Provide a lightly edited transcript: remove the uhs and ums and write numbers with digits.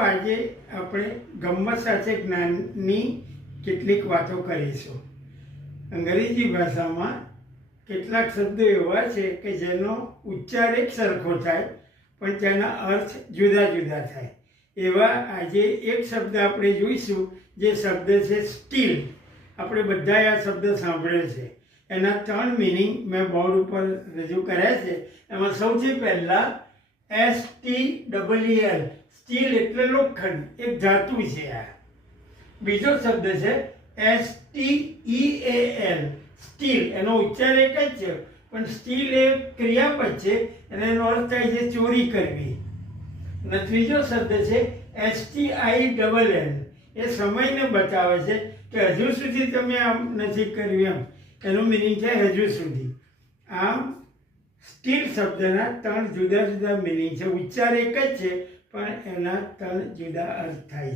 આજે આપણે ગમ્મત સાથે જ્ઞાનની કેટલીક વાતો કરીશું. અંગ્રેજી ભાષામાં કેટલાક શબ્દો એવા છે કે જેનો ઉચ્ચાર એક સરખો થાય પણ તેના અર્થ જુદા જુદા થાય. એવા આજે એક શબ્દ આપણે જોઈશું, જે શબ્દ છે સ્ટીલ. આપણે બધાએ આ શબ્દ સાંભળ્યો છે. એના 3 મિનિંગ મેં બોર્ડ ઉપર રજૂ કર્યા છે. એમાં સૌથી પહેલાં STEEL, સ્ટીલ એટલે લોખંડ, એક ધાતુ છે આ. બીજો શબ્દ છે STEAL, સ્ટીલ. એનો ઉચ્ચાર એક જ છે પણ સ્ટીલ એ ક્રિયાપદ છે અને એનો અર્થ થાય છે ચોરી કરવી. અને ત્રીજો શબ્દ છે STILL, એ સમયને બતાવે છે કે હજુ સુધી તમે આમ નથી કર્યું એમ. એનું મિનિંગ છે હજુ સુધી. આમ સ્ટીલ શબ્દના 3 જુદા જુદા મિનિંગ છે. ઉચ્ચાર એક જ છે પણ એના 3 જુદા અર્થ થાય છે.